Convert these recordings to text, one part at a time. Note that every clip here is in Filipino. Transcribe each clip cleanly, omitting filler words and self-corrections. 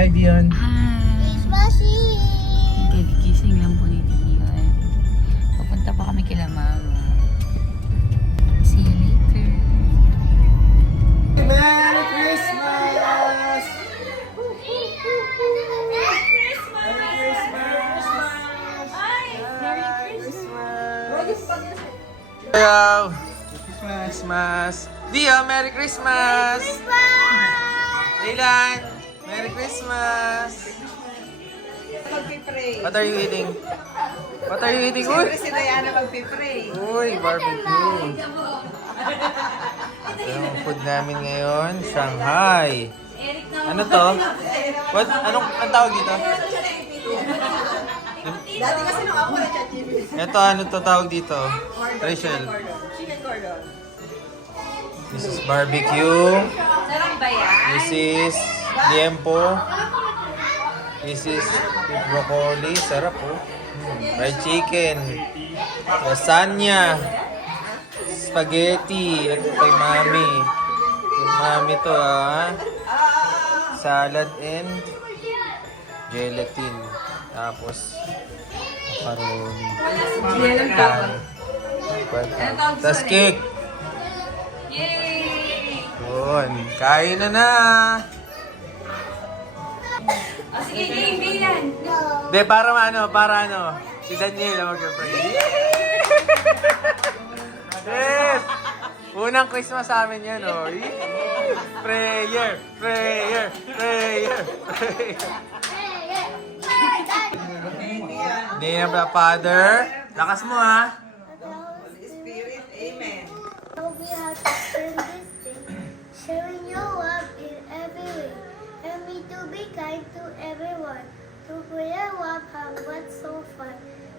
hi, Dion. Kagigising lang po ni Dion. Papunta pa kami kila Mama. See you later. Merry Christmas! Hello! Christmas! Dio, Merry Christmas! Dylan, Merry Christmas! Magpipray. What are you eating? What are you eating? Uy! Siyempre si Diana magpipray. Uy, barbecue! Ito yung food namin ngayon, Shanghai. Ano to? What? Anong tawag dito? Dati kasi nung ako na-chat Ito, ano to tawag dito? Rachel. Chicken cordon. This is barbecue. Sarap ba yan? This is liempo. This is with broccoli. Sarap oh. Fried chicken. Lasagna. Spaghetti. Ito kay Mami. Kay Mami to ah. Salad and gelatin. Tapos macaroni. Tapos cake. Yay! Yun. Kain na! O sige, game, bilan. De, para ano? Si Daniel ang mag-pray. Yes! Unang Christmas sa amin yan, oh. Prayer! Prayer! Prayer! Prayer! Name of the Father. Lakas mo, ha? Holy Spirit, Amen. We have to spend this day sharing your love in every way. And me to be kind to everyone. To pray and love have what's so fun.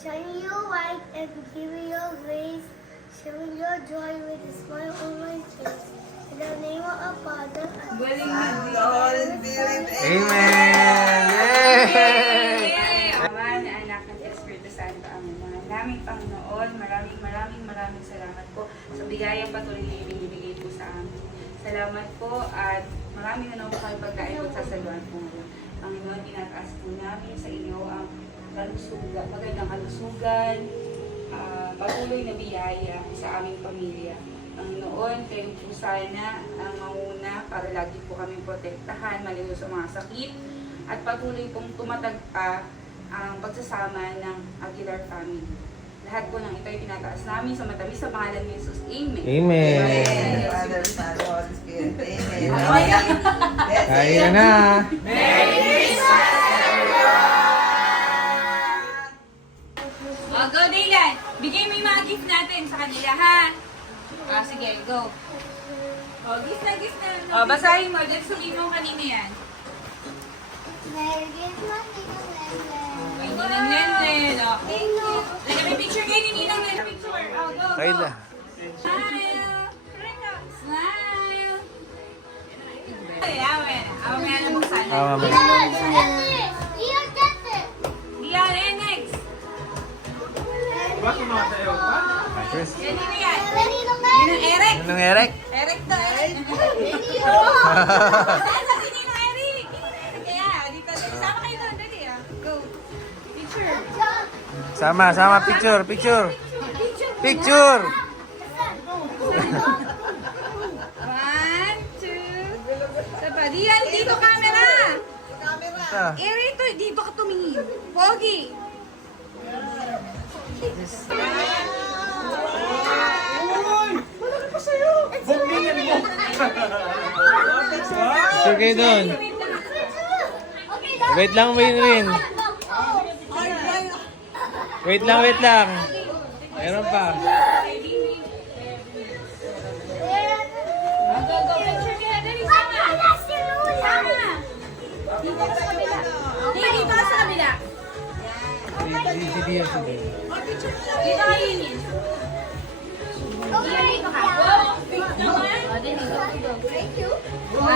Shining your light and giving your grace. Sharing your joy with a smile on my face. In the name of our Father and And the Holy Spirit, Amen! Yay! Ama na anak ng Espiritu Santo, ang naming Panginoon, maraming salamat po sa bigayang patuloy na ibinibigay po sa amin. Salamat po at marami na naman kayo pagkain at sasaluhan po ngayon. Panginoon, tinataas po namin sa inyo ang kalusugan, magandang kalusugan, patuloy na biyaya sa aming pamilya. Panginoon, kayo po sana ang mauna para lagi po kami protektahan, maligo sa mga sakit, at patuloy pong tumatag pa ang pagsasama ng Aguilar family. Lahat po ng ito ay tinataas namin sa matamis sa pangalan ni Jesus. Amen. Amen! Father, Son, Holy Spirit, Amen. Kain na! O, go Dylan! Bigay mo yung mga gift natin sa kanila, ha? Sige, go. O, gift na. O, basahin mo. Let's sabihin mo kanina yan. Merry Christmas, Tito Kay Lenlen. Ninang Lenlen. O, thank you. Lagyan may picture kay Ninang Lenlen. Picture. O, go. Kain na. Smile. Smile. Amen. Amen na buksan. Mamaya. Iyan, dati. Diyan, next. Chris. Yan din yan. Dali lang na. Ninang Eric. Anong Eric? Eric to, Eric. Dali. Nasa si Ninang Eric. Kaya, dito. Sama kayo doon. Dali, Go. Picture. Sama. Picture. Picture! 1, 2. Saba. Diyan, dito camera. Ito. Eric, dito ka tumingin. Pogi. Picture kayo doon. Wait lang, Winwin. Wait lang. Meron pa. Go, picture ka. Dali, sama. Sama. Dito sa kabila. Dito ka sa kabila. Si Dia. Dito ka, Yinin. Dito ka. O, dito. Thank you. 1,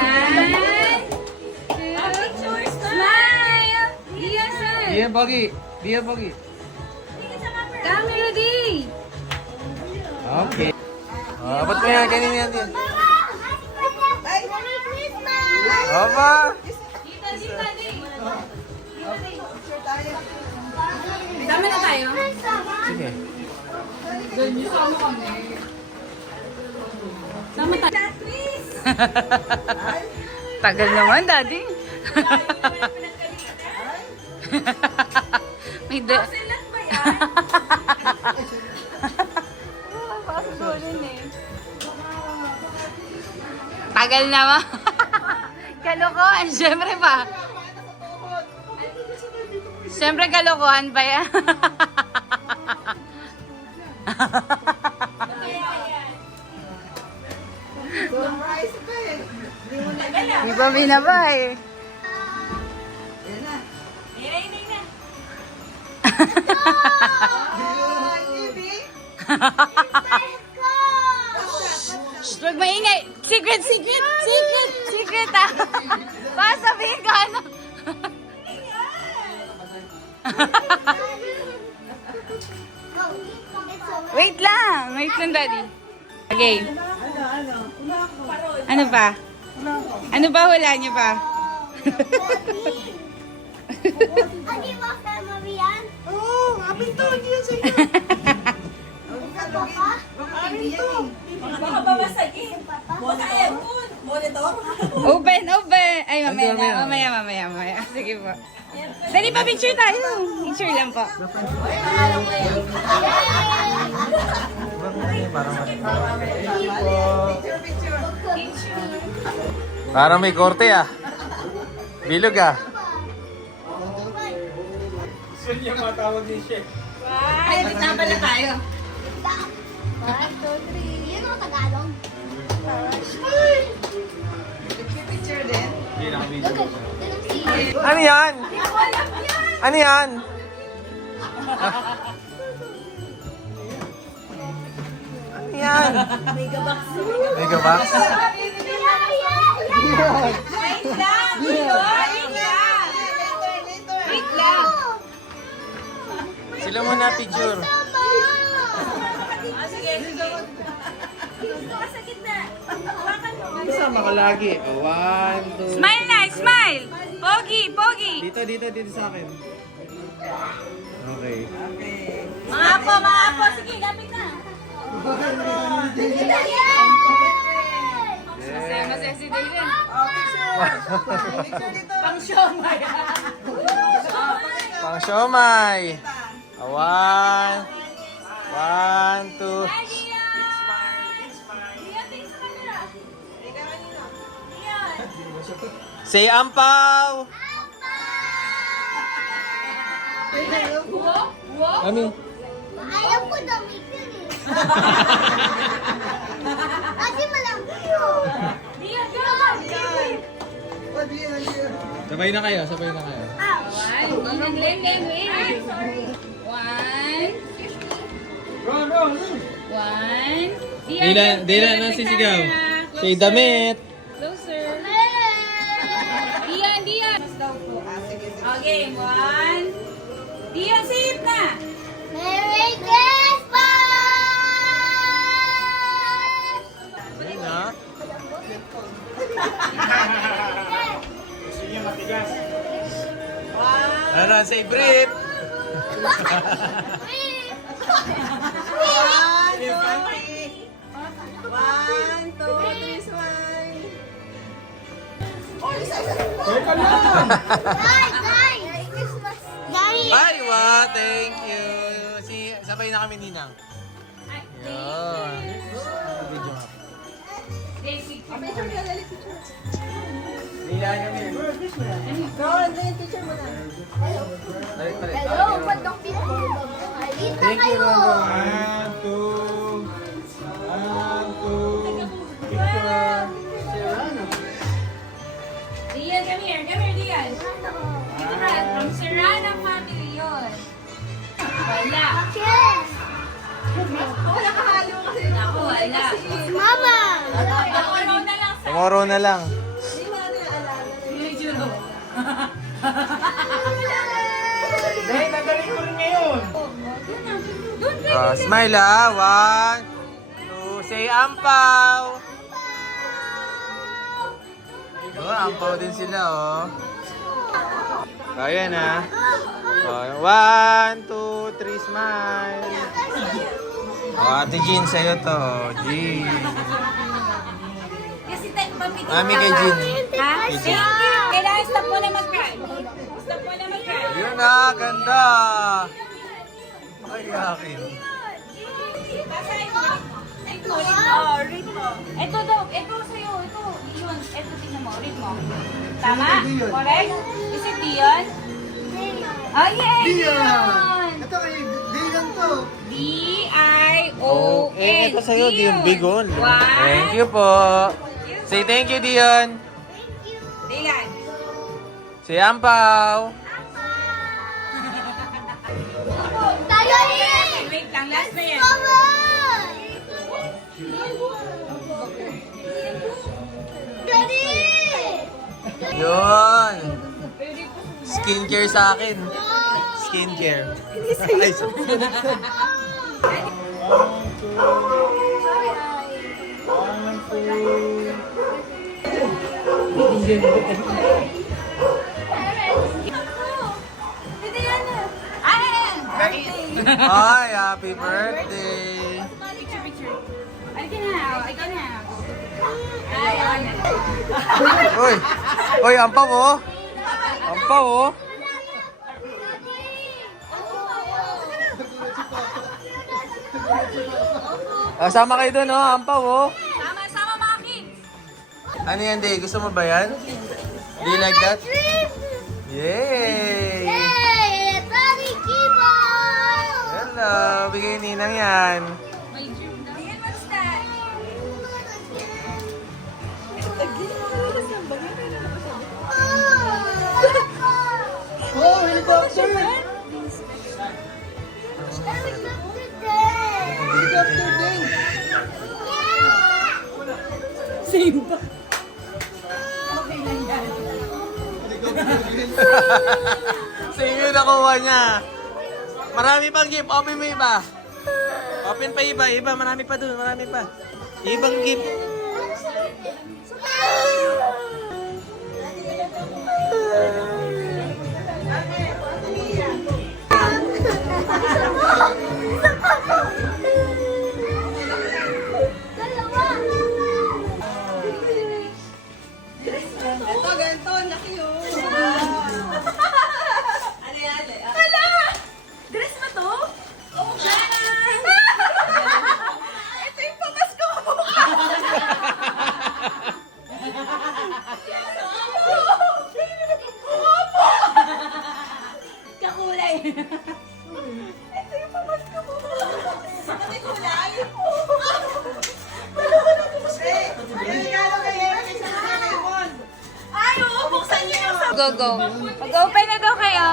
2, smile. Diyan, sir. Dia, Pogi. Camera day. Okay. Abot mo yan. Kanina yan din. Merry Christmas. Opa! Dito, dito. Dami na tayo. Sige. Sama tayo. Tagal naman, Daddy. May de... Tagal naman. Kalokohan, syempre pa. Syempre kalokohan pa yan. Surprise pa eh. Hindi mo na Hindi pa binaba eh. Yan na. Shh, huwag maingay. Secret, secret, secret, secret ah. Baka sabihin ka ano. Wait lang Daddy. Okay. Ano pa? Ano ba wala niyo pa? Agi ba kay Marian? Oo, apin to. Hindi yan sa'yo. Papa? Apin to. Baka babasagin. Baka aircon. Monitor. Open. Ay, mamaya. Sige po. Dali pa, picture tayo. Picture lang po. Parang may korte ah. Bilog ah. Ay, bitna pala tayo. 1, 2, 3. Yun ang Tagalog. Picture din. Look at see. Ano yan? Ano yan? Ano yan? Mega box. Mega box? Wait lang. Sila muna picture. Sama ka lagi. 1, 2. Smile na, smile. Pogi. Dito sa akin. Okay. Mga apo. Sige, gamit na. Masaya si Dylan. Oh, picture. Picture dito. Pang siomay. 1, 2. Say ampaw. Ami. Ayaw ko daw may yun eh. Kasi malambot yun. What do you do? Sabay na kayo. One. Dila na sisigaw. Say damit. Closer. Dian. Ah, sige. Okay, one. Dian, sit na. Merry Christmas! Ayun na. Ano, say brief. 1, 2, 3, smile. Guys! Merry Christmas! Guys! Bye, wa. Thank you. Sabay na kami, Ninang. Yun. Video nga. Nila kami. Picture mo na. Hello, ba't nung pinag- Dito Thank you, kayo! Rondo. 1, 2. Dian, come here, Dian. Dito ka, from Serrana family yun. Wala. Yes! Wala kahalo kasi. Ako, wala. Mama! Ako na lang sa Tomorrow na lang. Hindi mo na alala. Juro. Smile ah. 1, 2. Say ampaw. Oh, ampaw din sila oh. Ayan na. Oh, 1, 2, 3, smile. Oh, Ate Jean, sa'yo to. Jean. Kasi tayo papitin. Mami kay Jean. Ha? Thank you. Kailangan stop mo na mag-cry. Stop mo na mag-cry. Yun na, ganda. Ay, akin. Basahin mo. Ito, read mo. Ito daw, ito sa'yo, ito. Yun, ito tingnan mo, read mo. Tama? Correct? Is it Dion? Oh, yeah, Dion! Ito kay Dylan to. D-I-O-N. Ito sa'yo, Dion Bigon. One. Thank you po. Say thank you, Dion. Dylan. Si Ampaw. Tayo rin! Wait lang, last na yan. Mama! Daddy! Yun. Skincare sa akin. Skincare. Ay, Ay, happy birthday. Picture, picture. Ay, ka na. Ay, ka na. Ay, ay, ay. Uy. Uy, ampaw oh. Ampaw oh. Ah, sama kayo dun oh, ampaw oh. Sama-sama mga kids. Ano yan, Day? Gusto mo ba yan? Do you like that? Yay! Yay! Daddy, keep on! Hello, bigay ni Ninang yan. Ayan, what's that? Oh, helicopter! Helicopter din! Simba. Sa inyo nakuha niya. Marami pang gift. Open mo iba. Open pa iba. Iba, marami pa dun. Marami pa. Ibang gift. Ito, ganito. Laki yun. Ano yan? Dress mo to? Oh, ito yung pamasko mo. Kakulay. Ito yung pamasko mo. Ito kulay. Regalo kayo sa mga Mon. Ay, oo, buksan niyo yung sa... Go, go. Mag-open na daw kayo.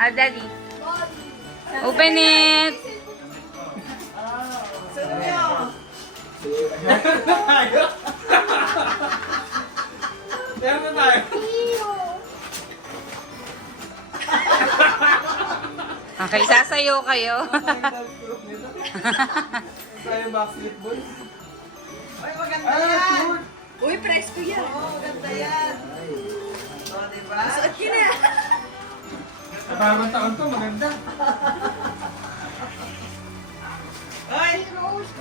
Ah, Daddy. Open it. Meron na tayo. Okay, sasayo kayo. Tayo Backstreet Boys. Ay, maganda yan! Uy, presko yan. Oo, maganda yan! O, diba? Suot ka na. Bagong taon to, maganda. Ay!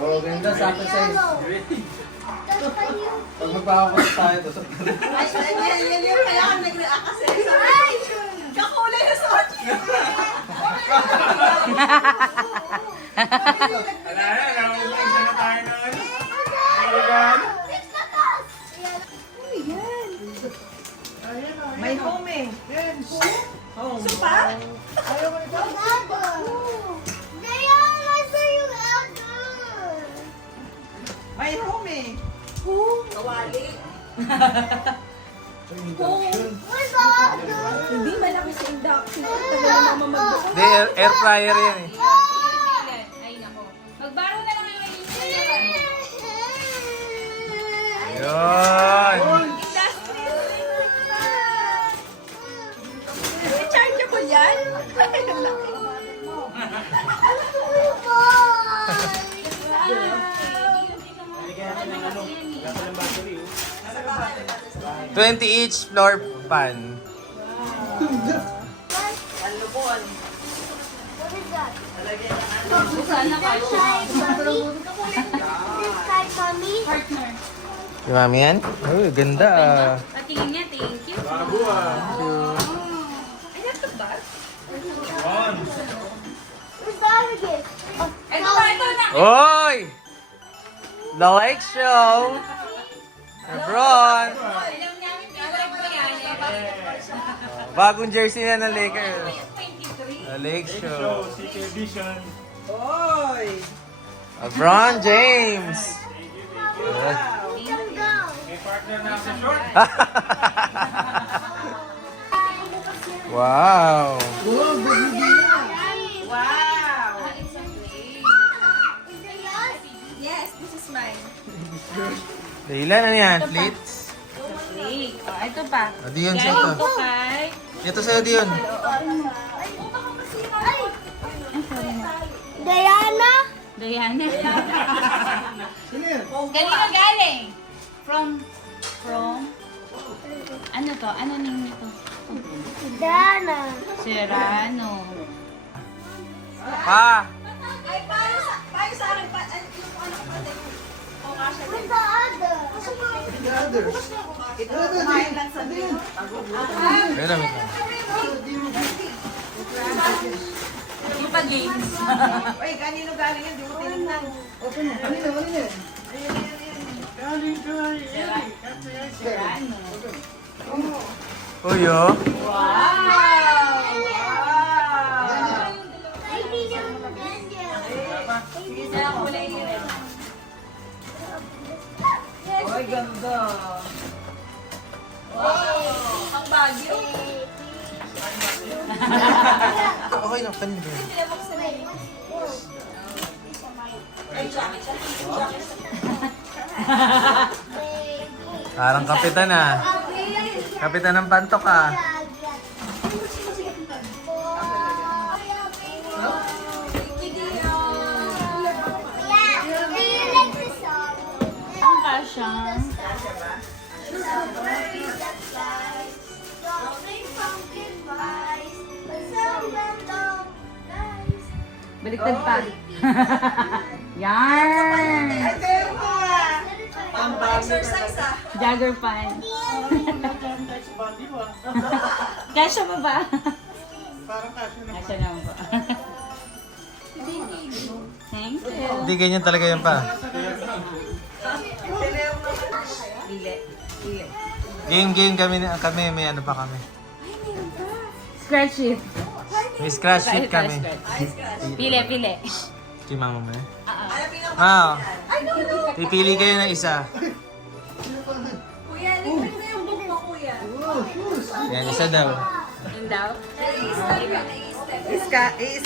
Oh, ganda. Sakto size. Pag magpapakot tayo, to Ay, yan yung kaya ka nag-react kasi. Ay! Kakulay na suot niya. Wala na, nakaumpisa na tayo ng ano. Regalo. May home eh! Yan! Home! Supa? Ayaw mo nito? May home eh! Kawali. Induction. Hindi malaki sa induction. Tagal na mama magbukas. Hindi, air fryer yan eh. Ay, nako. Magbaro na lang kayo. Yun. Rechargeable yan? Ay, ang laki. Bigyan natin ng ano, wala pa ng battery oh. 20 each floor pan. What is that? Sana kayo. This side, mommy. Partner. Di mami yan? Oh, ganda ah. Patingin niya, thank you. Ay, that's the bag. Where's the other gift? Oh, Ito ba, ito na. Oy! The Lake Show! Lebron! Alam niya, yung favorite ko yan. Bagong jersey na ng Lakers. 23. The Lake Show. CK Vision. Oy! LeBron James! we can go. May partner na sa short. Wow! Wow! Ah, it's a plate. Is it yours? Yes, this is mine. Ilan ano yan? Plates? Plate. Oh, ito pa. O, di yun Galing sa'yo. to kay... Ito sa'yo, di yun. Diana? Diana. Kanino galing? From... Ano to? Ano name nito? Diana. Serrano. Pa! Ay, paano sa akin? Yung anak ko natin. O, kasha din. Where's the other? Ito, kumain lang sa din. Ayun lang. Yung pa games. Uy, kanino galing yan? Di mo tinignan. Serrano. Uy, oh. Wow! I need a Daniel. Isa kulay yun. Ay, ganda. Wow! Ang bagyo. Okay na, panin ba yun? Parang kapitan ah. Kapitan ng pantok ah. Ang kasyang. Baliktad pa. Yan! Ay, pero ko ah. Pang-exercise ah. Jagger pan. Kasya mo ba? Parang kasya na. Kasya naman po. Thank you. Hindi ganyan talaga yan pa. Dili. Dili. Game kami, may ano pa kami. Scratch it. May scratch sheet kami. Pili, pili. Si mama mo na. Ano pinaka... Ah, pipili kayo ng isa. Kuya, nagpili na yung book mo, kuya. Yan, isa daw. Yun daw?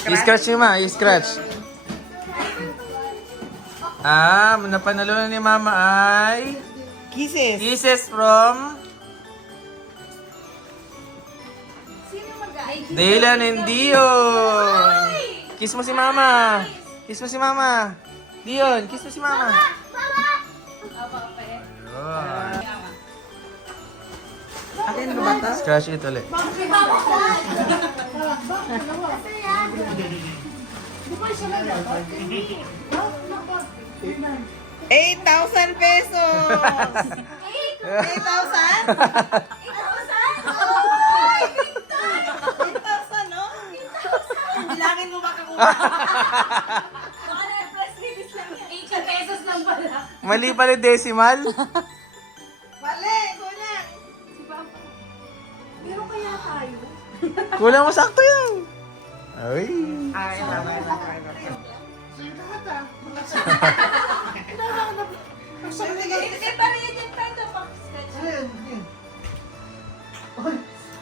I-scratch nyo ma, i-scratch. Ah, napanalunan ni mama ay... Kisses. Kisses from... Dylan and Dion. Kiss mo si mama. Kiss mo si mama. Dion, kiss mo si mama. Ayun. Akin na ba ito? Scratch it ulit. 8,000 pesos! 8,000? 8,000, no? 8,000! Bilangin mo makakuha. Baka na press release lang yan. 80 pesos lang pala. Mali pala decimal. Mali, kulang. Si Papa. Meron kaya tayo? Kulang mo sakto yan. Ay. Ay, tama. Hindi pa rin yan tayo.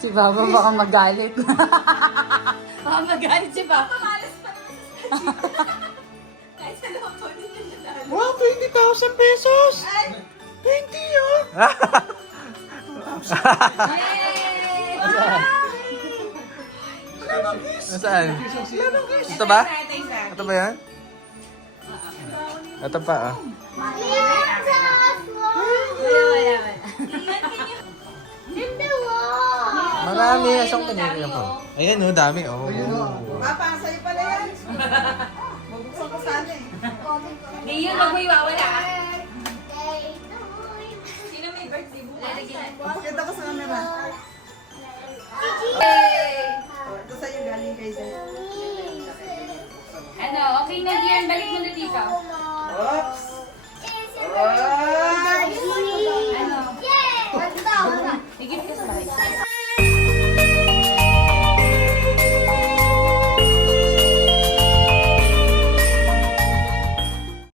Si Papa baka magalit. Baka magalit si Papa. Pamalas pa naman sa kahit sa loob ko, hindi nyo dala. Wow, 20,000 pesos. Ay! 20 oh. Nasaan? Ito ba? Ito ba yan? Ito pa ah. Wala, wala, wala. Marami. Asang pinili ako. Ayan, oh, dami. Oh. Papa, sa'yo pala yan. Mabuksan ko sana eh. Hindi yun, wag mo iwawala. Birthday to you. Sino may birthday bukas? Lalagyan natin. Kita ko sa camera. Yay! Ito sa'yo galing kay Zed. Ano, okay na Dian, balik mo na dito. Oops! It's a Oh!